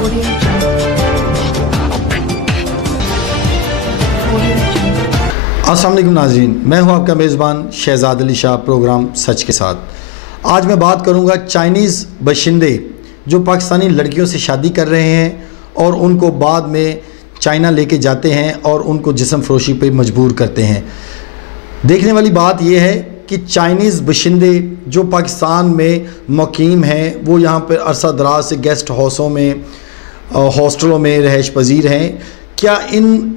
अस्सलाम वालेकुम नाज़रीन, मैं हूं आपका मेज़बान शहजाद अली शाह, प्रोग्राम सच के साथ। आज मैं बात करूंगा चाइनीज़ बाशिंदे जो पाकिस्तानी लड़कियों से शादी कर रहे हैं और उनको बाद में चाइना लेके जाते हैं और उनको जिस्म फरोशी पे मजबूर करते हैं। देखने वाली बात यह है कि चाइनीज़ बाशिंदे जो पाकिस्तान में मुकीम हैं, वो यहाँ पर अरसा दराज से गेस्ट हाउसों में, हॉस्टलों में रहायश पजीर हैं। क्या इन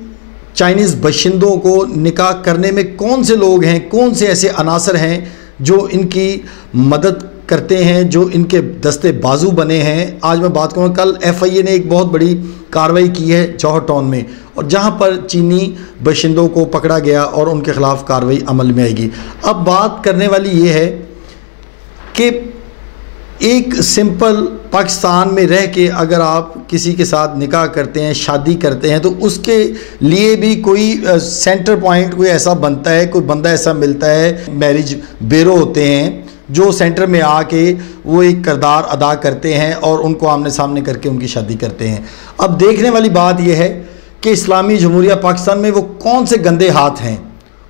चाइनीज़ बाशिंदों को निकाह करने में कौन से लोग हैं, कौन से ऐसे अनासर हैं जो इनकी मदद करते हैं, जो इनके दस्ते बाजू बने हैं? आज मैं बात करूँगा, कल FIA ने एक बहुत बड़ी कार्रवाई की है जौहर टाउन में, और जहाँ पर चीनी बाशिंदों को पकड़ा गया और उनके ख़िलाफ़ कार्रवाई अमल में आएगी। अब बात करने वाली ये है कि एक सिंपल पाकिस्तान में रह के अगर आप किसी के साथ निकाह करते हैं, शादी करते हैं, तो उसके लिए भी कोई सेंटर पॉइंट कोई ऐसा बनता है, कोई बंदा ऐसा मिलता है। मैरिज ब्यूरो होते हैं जो सेंटर में आके वो एक किरदार अदा करते हैं और उनको आमने सामने करके उनकी शादी करते हैं। अब देखने वाली बात यह है कि इस्लामी जमहूरिया पाकिस्तान में वो कौन से गंदे हाथ हैं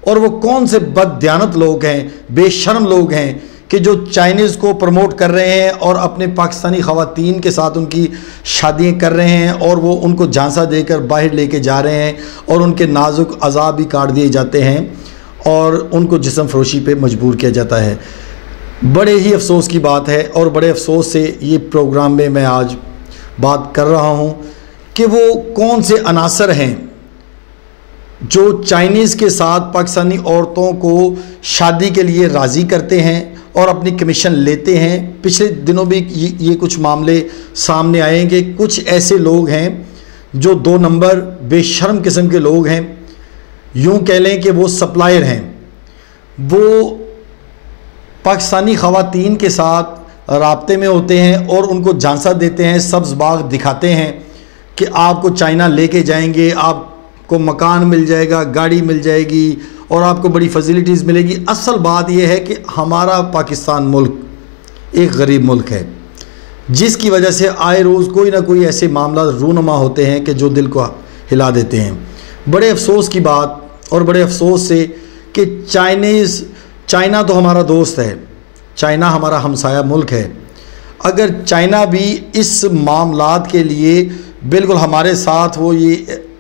और वो कौन से बददियानत लोग हैं, बेशर्म लोग हैं कि जो चाइनीज़ को प्रमोट कर रहे हैं और अपने पाकिस्तानी ख़वातीन के साथ उनकी शादियां कर रहे हैं और वो उनको झांसा देकर बाहर लेके जा रहे हैं और उनके नाजुक अज़ा भी काट दिए जाते हैं और उनको जिस्म फरोशी पे मजबूर किया जाता है। बड़े ही अफसोस की बात है और बड़े अफसोस से ये प्रोग्राम में मैं आज बात कर रहा हूँ कि वो कौन से अनासर हैं जो चाइनीज़ के साथ पाकिस्तानी औरतों को शादी के लिए राज़ी करते हैं और अपनी कमीशन लेते हैं। पिछले दिनों भी ये कुछ मामले सामने आए हैं कि कुछ ऐसे लोग हैं जो 2 नंबर बेशर्म किस्म के लोग हैं, यूँ कह लें कि वो सप्लायर हैं। वो पाकिस्तानी ख़वातीन के साथ राब्ते में होते हैं और उनको झांसा देते हैं, सब्ज़ बाग दिखाते हैं कि आपको चाइना लेके जाएंगे, आपको मकान मिल जाएगा, गाड़ी मिल जाएगी और आपको बड़ी फैसिलिटीज़ मिलेगी। असल बात यह है कि हमारा पाकिस्तान मुल्क एक गरीब मुल्क है, जिसकी वजह से आए रोज़ कोई ना कोई ऐसे मामला रूनुमा होते हैं कि जो दिल को हिला देते हैं। बड़े अफसोस की बात और बड़े अफसोस से कि चाइना तो हमारा दोस्त है, चाइना हमारा हमसाया मुल्क है। अगर चाइना भी इस मामलात के लिए बिल्कुल हमारे साथ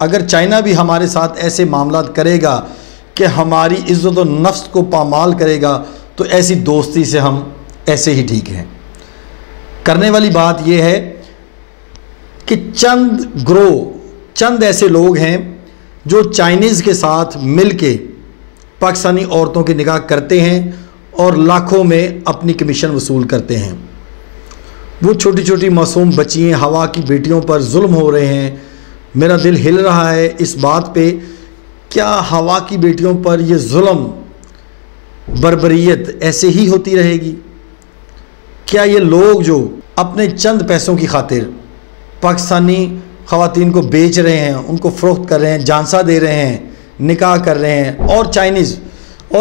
अगर चाइना भी हमारे साथ ऐसे मामलात करेगा कि हमारी इज़्ज़त और नफ्स को पामाल करेगा, तो ऐसी दोस्ती से हम ऐसे ही ठीक हैं। करने वाली बात यह है कि चंद ऐसे लोग हैं जो चाइनीज़ के साथ मिलके पाकिस्तानी औरतों की निकाह करते हैं और लाखों में अपनी कमीशन वसूल करते हैं। वो छोटी छोटी मासूम बच्चियाँ, हवा की बेटियों पर जुल्म हो रहे हैं। मेरा दिल हिल रहा है इस बात पे, क्या हवा की बेटियों पर ये जुल्म, बर्बरियत ऐसे ही होती रहेगी? क्या ये लोग जो अपने चंद पैसों की खातिर पाकिस्तानी ख़वातीन को बेच रहे हैं, उनको फ़रोख्त कर रहे हैं, झांसा दे रहे हैं, निकाह कर रहे हैं? और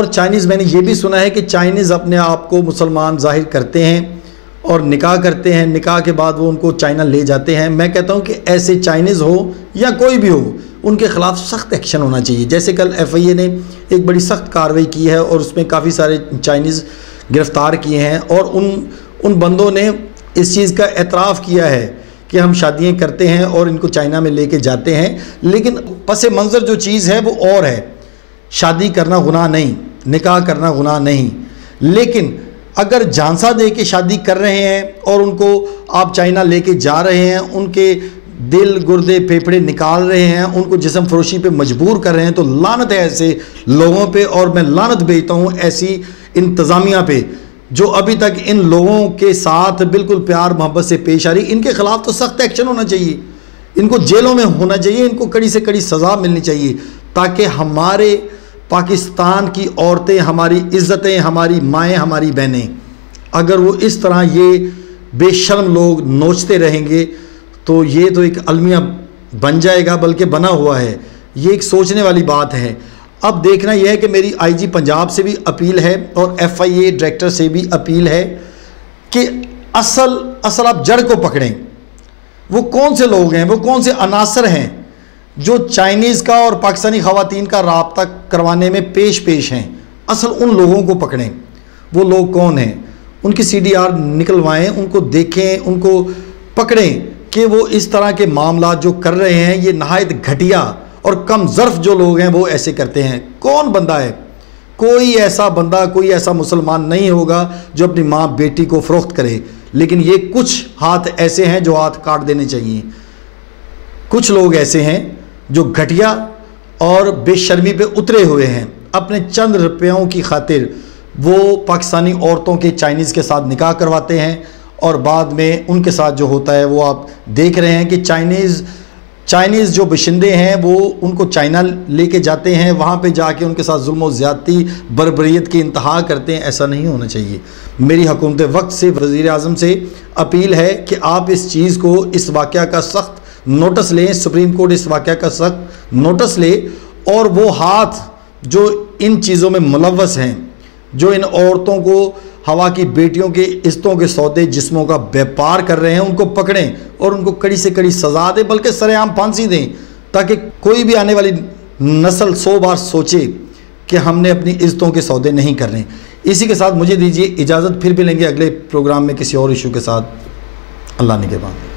चाइनीज़ मैंने ये भी सुना है कि चाइनीज़ अपने आप को मुसलमान जाहिर करते हैं और निकाह करते हैं, निकाह के बाद वो उनको चाइना ले जाते हैं। मैं कहता हूँ कि ऐसे चाइनीज़ हो या कोई भी हो, उनके ख़िलाफ़ सख्त एक्शन होना चाहिए। जैसे कल FIA ने एक बड़ी सख्त कार्रवाई की है और उसमें काफ़ी सारे चाइनीज़ गिरफ़्तार किए हैं और उन बंदों ने इस चीज़ का एतराफ़ किया है कि हम शादियाँ करते हैं और इनको चाइना में लेके जाते हैं। लेकिन पस मंज़र जो चीज़ है वो और है। शादी करना गुनाह नहीं, निकाह करना गुनाह नहीं, लेकिन अगर झांसा दे के शादी कर रहे हैं और उनको आप चाइना लेके जा रहे हैं, उनके दिल गुर्दे फेफड़े निकाल रहे हैं, उनको जिस्म फरोशी पे मजबूर कर रहे हैं, तो लानत है ऐसे लोगों पे। और मैं लानत भेजता हूँ ऐसी इंतज़ामिया पे जो अभी तक इन लोगों के साथ बिल्कुल प्यार मोहब्बत से पेश आ रही। इनके ख़िलाफ़ तो सख्त एक्शन होना चाहिए, इनको जेलों में होना चाहिए, इनको कड़ी से कड़ी सज़ा मिलनी चाहिए, ताकि हमारे पाकिस्तान की औरतें, हमारी इज़्ज़तें, हमारी माएँ, हमारी बहनें, अगर वो इस तरह ये बेशर्म लोग नोचते रहेंगे तो ये तो एक अलमिया बन जाएगा, बल्कि बना हुआ है। ये एक सोचने वाली बात है। अब देखना यह है कि मेरी IG पंजाब से भी अपील है और FIA डायरेक्टर से भी अपील है कि असल आप जड़ को पकड़ें। वो कौन से लोग हैं, वो कौन से अनासर हैं जो चाइनीज़ का और पाकिस्तानी ख़वातीन का राब्ता करवाने में पेश हैं। असल उन लोगों को पकड़ें, वो लोग कौन हैं, उनकी CDR निकलवाएं, उनको देखें, उनको पकड़ें कि वो इस तरह के मामला जो कर रहे हैं ये नहायत घटिया और कम ज़र्फ़ जो लोग हैं वो ऐसे करते हैं। कौन बंदा है? कोई ऐसा बंदा, कोई ऐसा मुसलमान नहीं होगा जो अपनी माँ बेटी को फ़रोख्त करे, लेकिन ये कुछ हाथ ऐसे हैं जो हाथ काट देने चाहिए। कुछ लोग ऐसे हैं जो घटिया और बेशर्मी पे उतरे हुए हैं, अपने चंद रुपयों की खातिर वो पाकिस्तानी औरतों के चाइनीज़ के साथ निकाह करवाते हैं और बाद में उनके साथ जो होता है वो आप देख रहे हैं कि चाइनीज़ जो बशिंदे हैं वो उनको चाइना लेके जाते हैं, वहाँ पे जाके उनके साथ जुल्म और ज़्यादती बर्बरियत की इंतहा करते हैं। ऐसा नहीं होना चाहिए। मेरी हुकूमत वक्त से वज़ीर आज़म से अपील है कि आप इस चीज़ को, इस वाक़या का सख्त नोटिस लें, सुप्रीम कोर्ट इस वाक़या का सख्त नोटिस ले और वो हाथ जो इन चीज़ों में मुलव्वस हैं, जो इन औरतों को हवा की बेटियों के इज्जतों के सौदे जिस्मों का व्यापार कर रहे हैं, उनको पकड़ें और उनको कड़ी से कड़ी सज़ा दें, बल्कि सरेआम फांसी दें, ताकि कोई भी आने वाली नस्ल 100 बार सोचे कि हमने अपनी इज्जतों के सौदे नहीं करने। इसी के साथ मुझे दीजिए इजाज़त, फिर मिलेंगे अगले प्रोग्राम में किसी और इशू के साथ। अल्लाह निगहबान।